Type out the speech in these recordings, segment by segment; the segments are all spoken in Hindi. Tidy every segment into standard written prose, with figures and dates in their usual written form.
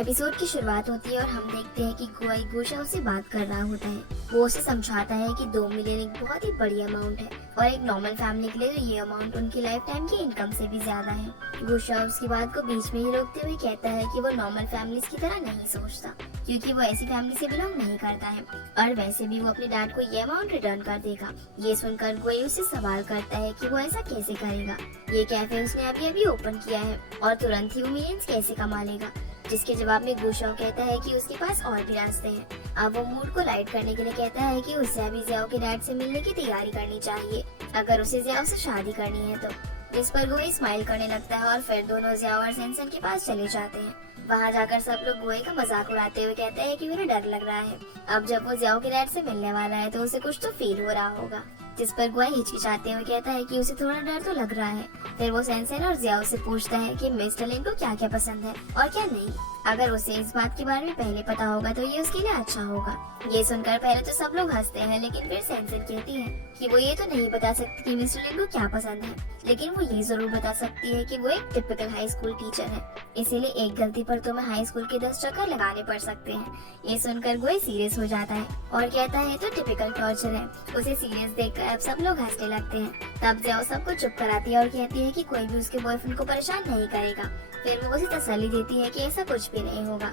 एपिसोड की शुरुआत होती है और हम देखते हैं कि गुआई गुशा उससे बात कर रहा होता है। वो उसे समझाता है कि 2 मिलियन एक बहुत ही बड़ी अमाउंट है और एक नॉर्मल फैमिली के लिए ये अमाउंट उनकी लाइफ टाइम की इनकम से भी ज्यादा है। गुशा उसकी बात को बीच में ही रोकते हुए कहता है कि वो नॉर्मल फैमिलीज की तरह नहीं सोचता, क्योंकि वो ऐसी फैमिली से बिलोंग नहीं करता है और वैसे भी वो अपने डैड को ये अमाउंट रिटर्न कर देगा। ये सुनकर गुआई उससे सवाल करता है कि वो ऐसा कैसे करेगा। ये कैफे उसने अभी अभी ओपन किया है और तुरंत ही वो मिलियंस कैसे कमा लेगा। जिसके जवाब में गुशाओ कहता है कि उसके पास और भी रास्ते हैं। अब वो मूड को लाइट करने के लिए कहता है कि उसे अभी जियाओ के डैड से मिलने की तैयारी करनी चाहिए, अगर उसे जियाओ से शादी करनी है तो। जिस पर गुई स्माइल करने लगता है और फिर दोनों जियाओ और सेंसन के पास चले जाते हैं। वहाँ जाकर सब लोग गुई का मजाक उड़ाते हुए कहते हैं कि उन्हें डर लग रहा है। अब जब वो जियाओ के डैड से मिलने वाला है तो उसे कुछ तो फील हो रहा होगा। जिस पर गुई हिचकिचाते हुए कहता है कि उसे थोड़ा डर तो लग रहा है। फिर वो सेंसन और जियाओ से पूछता है कि मिस्टर लिन को क्या क्या पसंद है और क्या नहीं। अगर उसे इस बात के बारे में पहले पता होगा तो ये उसके लिए अच्छा होगा। ये सुनकर पहले तो सब लोग हंसते हैं, लेकिन फिर सेंसन कहती है कि वो ये तो नहीं बता सकती कि मिस्टर लिन को क्या पसंद है, लेकिन वो ये जरूर बता सकती है कि वो एक टिपिकल हाई स्कूल टीचर है, इसीलिए एक गलती पर तुम्हें हाई स्कूल के 10 चक्कर लगाने पड़ सकते हैं। ये सुनकर गुई सीरियस हो जाता है और कहता है तो टिपिकल टॉर्चर है। उसे सीरियस देखकर अब सब लोग हंसने लगते हैं। तब जियाओ सबको चुप कराती है और कहती है कि कोई भी उसके बॉयफ्रेंड को परेशान नहीं करेगा। फिर वो उसे तसल्ली देती है कि ऐसा कुछ भी नहीं होगा।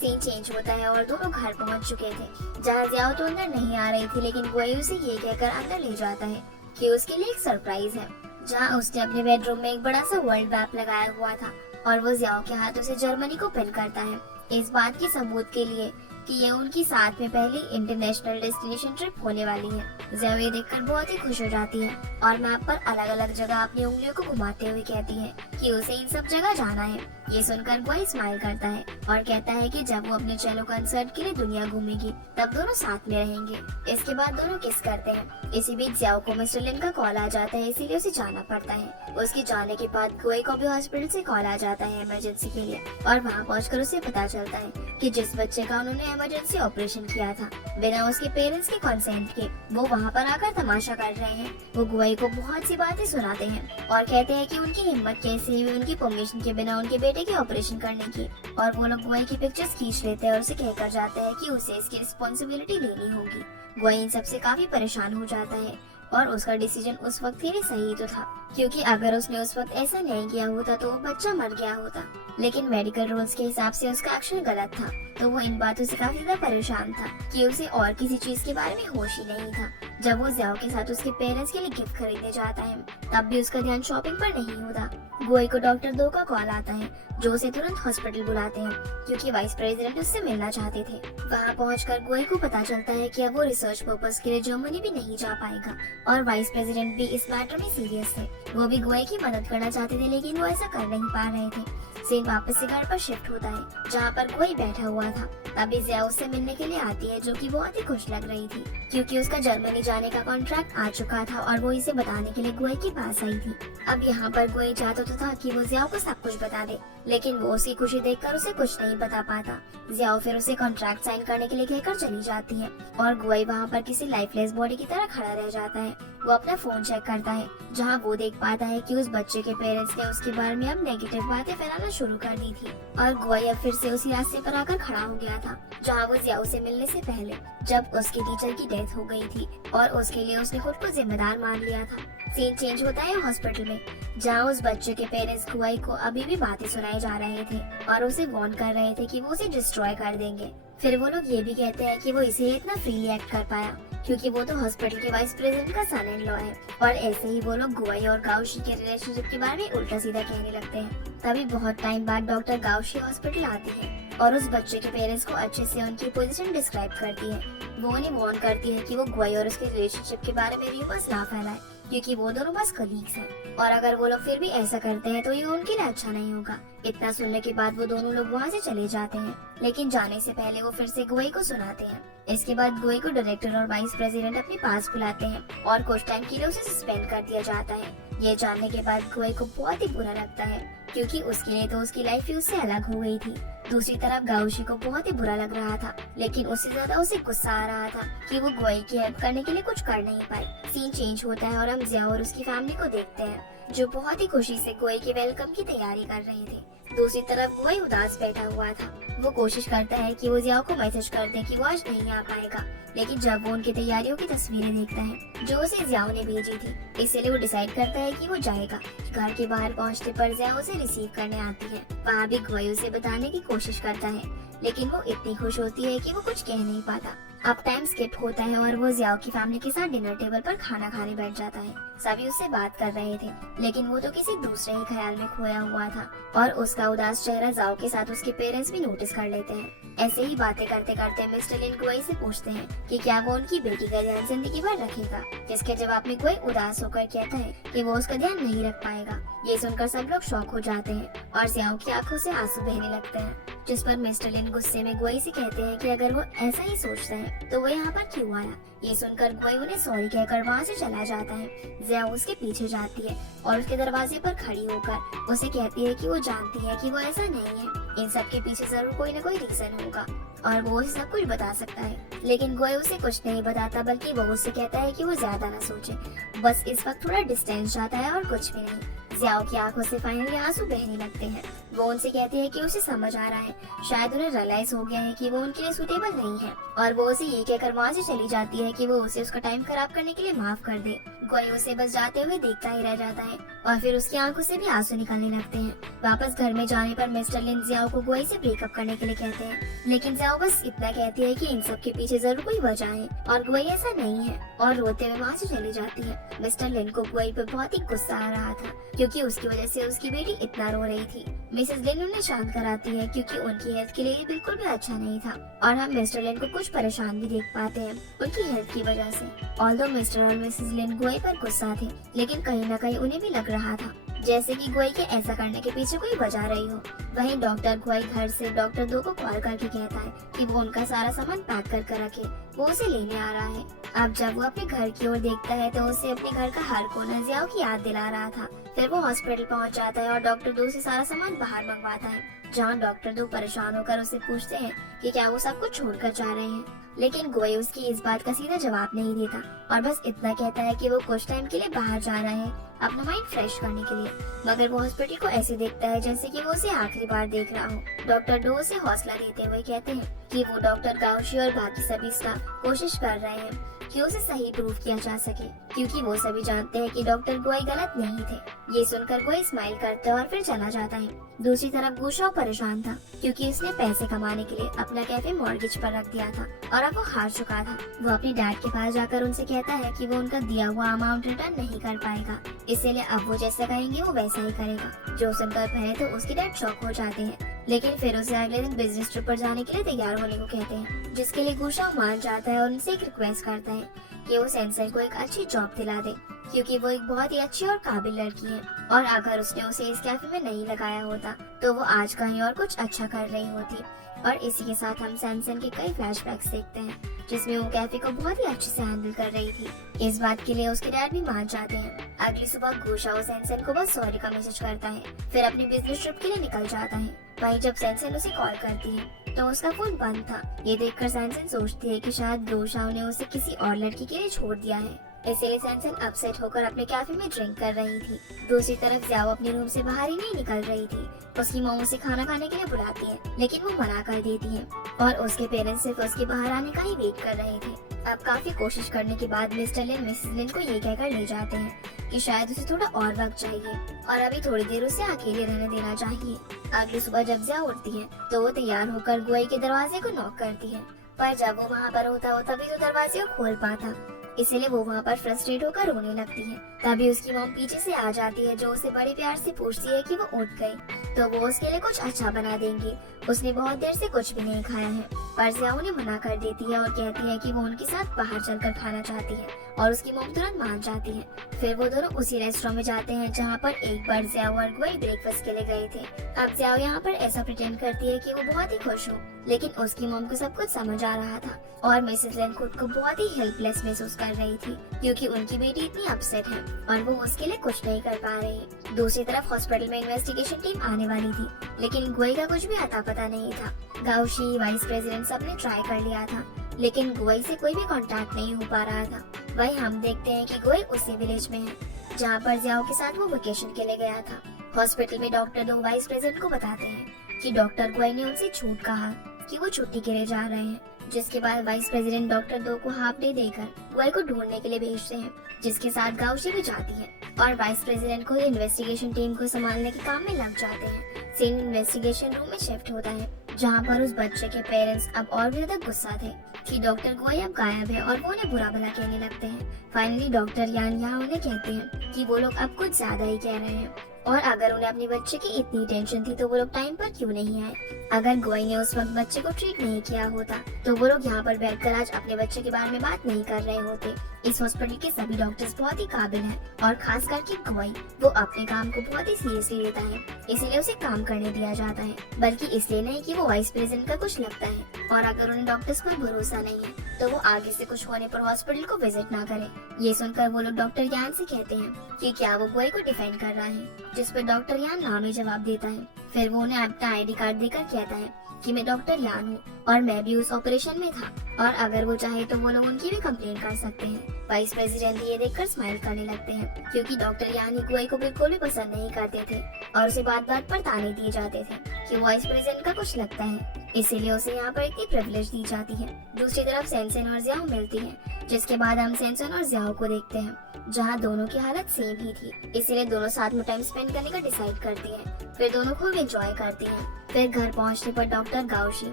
सीन चेंज होता है और दोनों घर पहुंच चुके थे, जहाँ जियाओ तो अंदर नहीं आ रही थी, लेकिन गुई उसे ये कहकर अंदर ले जाता है कि उसके लिए एक सरप्राइज है, जहाँ उसने अपने बेडरूम में एक बड़ा सा वर्ल्ड मैप लगाया हुआ था और वो जियाओ के हाथों से जर्मनी को पिन करता है, इस बात के सबूत के लिए कि ये उनकी साथ में पहली इंटरनेशनल डेस्टिनेशन ट्रिप होने वाली है। जियाओ ये देखकर बहुत ही खुश हो जाती है और मैप पर अलग अलग जगह अपनी उंगलियों को घुमाते हुए कहती है कि उसे इन सब जगह जाना है। ये सुनकर गुई स्माइल करता है और कहता है कि जब वो अपने चेलो कंसर्ट के लिए दुनिया घूमेगी तब दोनों साथ में रहेंगे। इसके बाद दोनों किस करते हैं। इसी बीच जियाओ को मिस्टर लिन का कॉल आ जाता है, इसीलिए उसे जाना पड़ता है। उसके जाने के बाद गुई को भी हॉस्पिटल से कॉल आ जाता है इमरजेंसी के लिए और वहाँ पहुँचकर उसे पता चलता है कि जिस बच्चे का उन्होंने इमरजेंसी ऑपरेशन किया था बिना उसके पेरेंट्स के कंसेंट के, वो वहाँ पर आकर तमाशा कर रहे हैं। वो गुई को बहुत सी बातें सुनाते हैं और कहते हैं कि उनकी हिम्मत कैसे हुई उनकी परमिशन के बिना उनके बेटे की ऑपरेशन करने की। और वो लोग गुई की पिक्चर्स खींच लेते हैं और उसे कहकर जाते हैं कि उसे इसकी रिस्पॉन्सिबिलिटी लेनी होगी। गुई इन सबसे काफी परेशान हो जाता है और उसका डिसीजन उस वक्त के लिए सही तो था, क्योंकि अगर उसने उस वक्त ऐसा नहीं किया होता तो वो बच्चा मर गया होता, लेकिन मेडिकल रूल्स के हिसाब से उसका एक्शन गलत था। तो वो इन बातों से काफी ज्यादा परेशान था कि उसे और किसी चीज के बारे में होश ही नहीं था। जब वो जियाओ के साथ उसके पेरेंट्स के लिए गिफ्ट खरीदने जाता है तब भी उसका ध्यान शॉपिंग पर नहीं होता। गुई को डॉक्टर 2 का कॉल आता है जो उसे तुरंत हॉस्पिटल बुलाते हैं, क्योंकि वाइस प्रेसिडेंट उससे मिलना चाहते थे। वहाँ पहुंचकर गुई को पता चलता है कि अब वो रिसर्च पर्पस के लिए जर्मनी भी नहीं जा पाएगा और वाइस प्रेसिडेंट भी इस मैटर में सीरियस थे। वो भी गुई की मदद करना चाहते थे, लेकिन वो ऐसा कर नहीं पा रहे थे। सीन वापस से घर पर शिफ्ट होता है जहाँ पर गुई बैठा हुआ था। तभी जियाओ उससे मिलने के लिए आती है, जो कि बहुत ही खुश लग रही थी, क्योंकि उसका जर्मनी जाने का कॉन्ट्रैक्ट आ चुका था और वो इसे बताने के लिए गुई के पास आई थी। अब यहाँ पर गुई चाहता तो था कि वो जियाओ को सब कुछ बता दे, लेकिन वो उसकी खुशी देखकर उसे कुछ नहीं बता पाता। जियाओ फिर उसे कॉन्ट्रैक्ट साइन करने के लिए कहकर चली जाती है और गुई वहाँ पर किसी लाइफलेस बॉडी की तरह खड़ा रह जाता है। वो अपना फोन चेक करता है, जहाँ वो देख पाता है कि उस बच्चे के पेरेंट्स ने उसके बारे में अब नेगेटिव बातें फैलाना शुरू कर दी थी और गुई अब फिर से उसी रास्ते पर आकर खड़ा हो गया था जहाँ वो जियाओ से मिलने से पहले, जब उसके टीचर की डेथ हो गई थी और उसके लिए उसने खुद को जिम्मेदार मान लिया था। सीन चेंज होता है हॉस्पिटल में, जहाँ उस बच्चे के पेरेंट्स गुई को अभी भी बातें सुनाए जा रहे थे और उसे वार्न कर रहे थे कि वो उसे डिस्ट्रॉय कर देंगे। फिर वो लोग ये भी कहते हैं कि वो इसीलिए इतना फ्रीली एक्ट कर पाया क्योंकि वो तो हॉस्पिटल के वाइस प्रेसिडेंट का सन इन लॉ है। और ऐसे ही वो लोग गुई और गाओशी के रिलेशनशिप के बारे में उल्टा सीधा कहने लगते हैं। तभी बहुत टाइम बाद डॉक्टर गाओशी हॉस्पिटल आती है और उस बच्चे के पेरेंट्स को अच्छे से उनकी पोजीशन डिस्क्राइब करती है। वो उन्हें वार्न करती है कि वो गुई और उसके रिलेशनशिप के बारे में रूमर्स ना फैलाए, क्योंकि वो दोनों बस कलीग्स हैं और अगर वो लोग फिर भी ऐसा करते हैं तो ये उनके लिए अच्छा नहीं होगा। इतना सुनने के बाद वो दोनों लोग वहाँ से चले जाते हैं, लेकिन जाने से पहले वो फिर से गुई को सुनाते हैं। इसके बाद गुई को डायरेक्टर और वाइस प्रेसिडेंट अपने पास बुलाते हैं और कुछ टाइम के लिए उसे सस्पेंड कर दिया जाता है। ये जानने के बाद गुई को बहुत ही बुरा लगता है, क्योंकि उसके लिए तो उसकी लाइफ ही उससे अलग हो गई थी। दूसरी तरफ गाओशी को बहुत ही बुरा लग रहा था, लेकिन उससे ज्यादा उसे गुस्सा आ रहा था कि वो गुई की हेल्प करने के लिए कुछ कर नहीं पाई। सीन चेंज होता है और हम जियाओ और उसकी फैमिली को देखते हैं, जो बहुत ही खुशी से गुई के वेलकम की तैयारी कर रहे थे। दूसरी तरफ गुई उदास बैठा हुआ था। वो कोशिश करता है कि वो जियाओ को मैसेज कर दे कि वो आज नहीं आ पाएगा, लेकिन जब वो उनकी तैयारियों की तस्वीरें देखता है जो उसे जियाओ ने भेजी थी, इसलिए वो डिसाइड करता है कि वो जाएगा। घर के बाहर पहुंचने पर जियाओ उसे रिसीव करने आती है। वहाँ भी गुई उसे बताने की कोशिश करता है, लेकिन वो इतनी खुश होती है कि वो कुछ कह नहीं पाता। अब टाइम स्किप होता है और वो जियाओ की फैमिली के साथ डिनर टेबल पर खाना खाने बैठ जाता है। सभी उससे बात कर रहे थे, लेकिन वो तो किसी दूसरे ही ख्याल में खोया हुआ था और उसका उदास चेहरा जियाओ के साथ उसके पेरेंट्स भी नोटिस कर लेते हैं। ऐसे ही बातें करते करते मिस्टर लिन गुई से पूछते हैं कि क्या वो उनकी बेटी का ध्यान जिंदगी भर रखेगा, जिसके जवाब में गुई उदास होकर कहता है कि वो उसका ध्यान नहीं रख पाएगा। ये सुनकर सब लोग शॉक हो जाते हैं और जियाओ की आंखों से आंसू बहने लगते हैं, जिस पर मिस्टर लिन गुस्से में गुई से कहते हैं कि अगर वो ऐसा ही सोचता है तो वो यहाँ पर क्यों आया। ये सुनकर गुई उन्हें सॉरी कहकर वहाँ से चला जाता है। जियाओ उसके पीछे जाती है और उसके दरवाजे पर खड़ी होकर उसे कहती है कि वो जानती है कि वो ऐसा नहीं है, इन सब के पीछे जरूर कोई न कोई रीजन होगा और वो उसे सब कुछ बता सकता है। लेकिन गुई उसे कुछ नहीं बताता, बल्कि वो उससे कहता है कि वो ज्यादा ना सोचे, बस इस वक्त थोड़ा डिस्टेंस चाहता है और कुछ भी नहीं। जियाओ की आंखों से फाइनली आंसू बहने लगते हैं। वो उनसे कहती है कि उसे समझ आ रहा है, शायद उन्हें रियलाइज हो गया है कि वो उनके लिए सुटेबल नहीं है, और वो उसे ये कहकर वहाँ से चली जाती है कि वो उसे उसका टाइम खराब करने के लिए माफ कर दे। गुई उसे बस जाते हुए देखता ही रह जाता है और फिर उसकी आंखों से भी आंसू निकलने लगते हैं। वापस घर में जाने पर मिस्टर लिन जियाओ को गुई से ब्रेकअप करने के लिए कहते हैं, लेकिन जियाओ बस इतना कहती है कि इन सब के पीछे जरूर कोई वजह है और गुई ऐसा नहीं है, और रोते हुए वहाँ से चली जाती है। मिस्टर लिन को गुई पर बहुत ही गुस्सा आ रहा था, क्योंकि उसकी वजह से उसकी बेटी इतना रो रही थी। मिसेस लिन उन्हें शांत कराती है, क्योंकि उनकी हेल्थ के लिए ये बिल्कुल भी अच्छा नहीं था, और हम मिस्टर लिन को कुछ परेशान भी देख पाते हैं उनकी हेल्थ की वजह से। ऑल्दो मिस्टर और मिसेस लिन गुई पर गुस्सा थे, लेकिन कहीं न कहीं उन्हें भी लग रहा था जैसे कि गुई के ऐसा करने के पीछे कोई वजह रही हो। वहीं डॉक्टर गुई घर से डॉक्टर 2 को कॉल करके कहता है कि वो उनका सारा सामान पैक कर रखे, वो उसे लेने आ रहा है। अब जब वो अपने घर की ओर देखता है तो उसे अपने घर का हर कोना जियाओ की याद दिला रहा था। फिर वो हॉस्पिटल पहुंच जाता है और डॉक्टर 2 से सारा सामान बाहर मंगवाता है, जहाँ डॉक्टर 2 परेशान होकर उसे पूछते हैं कि क्या वो सब कुछ छोड़कर जा रहे हैं, लेकिन गुई उसकी इस बात का सीधा जवाब नहीं देता और बस इतना कहता है कि वो कुछ टाइम के लिए बाहर जा रहा है अपना माइंड फ्रेश करने के लिए। मगर वो हॉस्पिटल को ऐसे देखता है जैसे कि वो उसे आखिरी बार देख रहा हो। डॉक्टर 2 उसे हौसला देते हुए कहते हैं कि वो डॉक्टर गाउशी और बाकी सभी स्टाफ कोशिश कर रहे हैं कि उसे सही प्रूव किया जा सके, क्योंकि वो सभी जानते हैं कि डॉक्टर गुई गलत नहीं थे। ये सुनकर गुई स्माइल करता है और फिर चला जाता है। दूसरी तरफ गुशाओ परेशान था, क्योंकि उसने पैसे कमाने के लिए अपना कैफे मॉर्गेज पर रख दिया था और अब वो हार चुका था। वो अपने डैड के पास जाकर उनसे कहता है कि वो उनका दिया हुआ अमाउंट रिटर्न नहीं कर पाएगा, इसलिए अब वो जैसा कहेंगे वो वैसा ही करेगा। जो सुनकर पहले तो उसके डैड शॉक हो जाते हैं, लेकिन फिर उसे अगले दिन बिजनेस ट्रिप पर जाने के लिए तैयार होने को कहते हैं, जिसके लिए गुशाओ मान जाता है और उनसे एक रिक्वेस्ट करता है कि वो सेंसर को एक अच्छी जॉब दिला दे, क्योंकि वो एक बहुत ही अच्छी और काबिल लड़की है, और अगर उसने उसे इस कैफे में नहीं लगाया होता तो वो आज कहीं और कुछ अच्छा कर रही होती। और इसी के साथ हम सैमसन के कई फ्लैशबैक्स देखते हैं, जिसमें वो कैफे को बहुत ही अच्छे से हैंडल कर रही थी। इस बात के लिए उसके डैड भी मान जाते हैं। अगली सुबह गुशाओ सैमसन को बस सॉरी का मैसेज करता है, फिर अपनी बिजनेस ट्रिप के लिए निकल जाता है। वहीं जब सैमसन उसे कॉल करती है तो उसका फोन बंद था। ये देखकर सैमसन सोचती है कि शायद गुशाओ ने उसे किसी और लड़की के लिए छोड़ दिया है, इसीलिए सैमसन अपसेट होकर अपने कैफे में ड्रिंक कर रही थी। दूसरी तरफ जियाओ अपने रूम से बाहर ही नहीं निकल रही थी। उसकी मॉम उसे खाना खाने के लिए बुलाती है, लेकिन वो मना कर देती है और उसके पेरेंट्स सिर्फ उसके बाहर आने का ही वेट कर रहे थे। अब काफी कोशिश करने के बाद मिस्टर लिन मिसेस लिन को ये कहकर ले जाते हैं कि शायद उसे थोड़ा और वक्त चाहिए और अभी थोड़ी देर उसे अकेले रहने देना चाहिए। अगली सुबह जब जियाओ उठती है तो वो तैयार होकर गुई के दरवाजे को नॉक करती है, पर जब वो वहाँ पर होता हो तभी तो दरवाजे को खोल पाता, इसीलिए वो वहाँ पर फ्रस्ट्रेट होकर रोने लगती है। तभी उसकी मॉम पीछे से आ जाती है, जो उसे बड़े प्यार से पूछती है कि वो उठ गई तो वो उसके लिए कुछ अच्छा बना देंगी। उसने बहुत देर से कुछ भी नहीं खाया है, पर जियाओ उन्हें मना कर देती है और कहती है कि वो उनके साथ बाहर चलकर खाना चाहती है, और उसकी मॉम तुरंत मान जाती है। फिर वो दोनों उसी रेस्टोरेंट में जाते हैं जहाँ पर एक बार जियाओ और गुई ब्रेकफास्ट के लिए गए थे। अब जियाओ यहाँ पर ऐसा प्रिटेंड करती है कि वो बहुत ही खुश हो, लेकिन उसकी मॉम को सब कुछ समझ आ रहा था और मिसेस लिन खुद को बहुत ही हेल्पलेस महसूस कर रही थी, क्योंकि उनकी बेटी इतनी अपसेट है और वो उसके लिए कुछ नहीं कर पा रही। दूसरी तरफ हॉस्पिटल में इन्वेस्टिगेशन टीम आने वाली थी, लेकिन गुई का कुछ भी अता पता नहीं था। गाउशी, वाइस प्रेसिडेंट सबने ट्राई कर लिया था, लेकिन गुई से कोई भी कांटेक्ट नहीं हो पा रहा था। वहीं हम देखते हैं कि गुई उसी विलेज में है जहाँ पर जियाओ के साथ वो वेकेशन के लिए गया था। हॉस्पिटल में डॉक्टर दो वाइस प्रेसिडेंट को बताते हैं कि डॉक्टर गुआई ने उनसे झूठ कहा कि वो छुट्टी के लिए जा रहे हैं, जिसके बाद वाइस प्रेसिडेंट डॉक्टर दो को हाफ डे देकर गुआई को ढूंढने के लिए भेजते हैं, जिसके साथ गाउशी भी जाती है और वाइस प्रेसिडेंट को इन्वेस्टिगेशन टीम को संभालने के काम में लग जाते हैं। सीन इन्वेस्टिगेशन रूम में शिफ्ट होता है, जहाँ पर उस बच्चे के पेरेंट्स अब और भी ज्यादा गुस्सा थे कि डॉक्टर गुआई अब गायब है और वो उन्हें बुरा भला कहने लगते हैं। फाइनली डॉक्टर यान यहाँ उन्हें कहते हैं कि वो लोग अब कुछ ज्यादा ही कह रहे हैं और अगर उन्हें अपने बच्चे की इतनी टेंशन थी तो वो लोग टाइम पर क्यों नहीं आए। अगर गुआई ने उस वक्त बच्चे को ट्रीट नहीं किया होता तो वो लोग यहाँ पर बैठकर आज अपने बच्चे के बारे में बात नहीं कर रहे होते। इस हॉस्पिटल के सभी डॉक्टर्स बहुत ही काबिल हैं और खास करके गुआई, वो अपने काम को बहुत ही सीरियसली लेता है, इसीलिए उसे काम करने दिया जाता है, बल्कि इसलिए नहीं कि वो वाइस प्रेसिडेंट का कुछ लगता है और अगर उन्हें डॉक्टर्स पर भरोसा नहीं है तो वो आगे से कुछ होने पर हॉस्पिटल को विजिट ना करे। ये सुनकर वो लोग डॉक्टर यान से कहते हैं कि क्या वो गुआई को डिफेंड कर रहा है, जिस पर डॉक्टर यान ना में जवाब देता है। फिर वो उन्हें अपना आईडी कार्ड देकर कहता है कि मैं डॉक्टर यान हूँ और मैं भी उस ऑपरेशन में था और अगर वो चाहे तो वो लोग उनकी भी कंप्लेंट कर सकते हैं। वाइस प्रेसिडेंट ये देखकर स्माइल करने लगते हैं क्योंकि डॉक्टर यान ही गुआई को बिल्कुल भी पसंद नहीं करते थे और उसे बात बात पर ताने दिए जाते थे कि वाइस प्रेसिडेंट का कुछ लगता है, इसीलिए उसे यहाँ पर इतनी प्रिविलेज दी जाती है। दूसरी तरफ सेंसेन और जियाओ मिलती है, जिसके बाद हम सेंसेन और जियाओ को देखते हैं जहाँ दोनों की हालत सेम ही थी, इसीलिए दोनों साथ में टाइम स्पेंड करने का डिसाइड करती हैं। फिर दोनों खूब एंजॉय करती हैं। फिर घर पहुँचने पर डॉक्टर गाउशी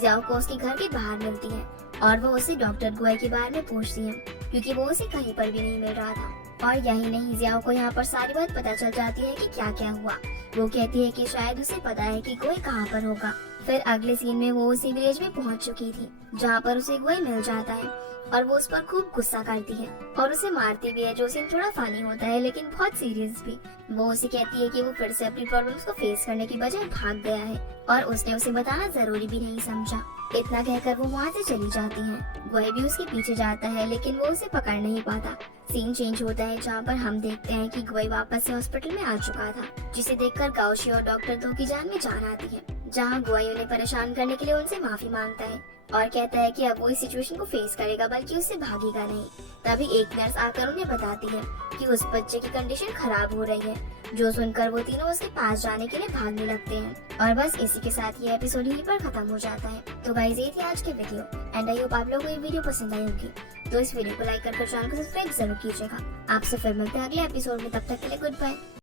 जियाओ को उसके घर के बाहर मिलती है और वो उसे डॉक्टर गुआई के बारे में पूछती है क्योंकि वो उसे कहीं पर भी नहीं मिल रहा था। और यही नहीं, जियाओ को यहाँ पर सारी बात पता चल जाती है कि क्या क्या हुआ। वो कहती है कि शायद उसे पता है कि गुआई कहाँ पर होगा। फिर अगले सीन में वो उसी विलेज में पहुंच चुकी थी जहाँ पर उसे गुआई मिल जाता है और वो उस पर खूब गुस्सा करती है और उसे मारती भी है, जो सीन थोड़ा फनी होता है लेकिन बहुत सीरियस भी। वो उसे कहती है कि वो फिर से अपनी प्रॉब्लम्स को फेस करने की बजाय भाग गया है और उसने उसे बताना जरूरी भी नहीं समझा। इतना कहकर वो वहाँ से चली जाती है। गुआई भी उसके पीछे जाता है लेकिन वो उसे पकड़ नहीं पाता। सीन चेंज होता है जहाँ पर हम देखते हैं कि गुआई वापस से हॉस्पिटल में आ चुका था, जिसे देखकर गाउशी और डॉक्टर दो की जान में जान आती है। जहाँ गुआई उन्हें परेशान करने के लिए उनसे माफी मांगता है और कहता है कि अब वो इस सिचुएशन को फेस करेगा बल्कि उससे भागेगा नहीं। तभी एक नर्स आकर उन्हें बताती है कि उस बच्चे की कंडीशन खराब हो रही है, जो सुनकर वो तीनों उसके पास जाने के लिए भागने लगते हैं। और बस इसी के साथ ये एपिसोड यहीं पर खत्म हो जाता है। तो गाइस, ये थी आज के वीडियो एंड आई होप आप लोगों को ये वीडियो पसंद आई होगी। तो इस वीडियो को लाइक कर चैनल को सब्सक्राइब जरूर कीजिएगा। आपसे फिर मिलते हैं अगले एपिसोड में, तब तक के लिए गुड बाय।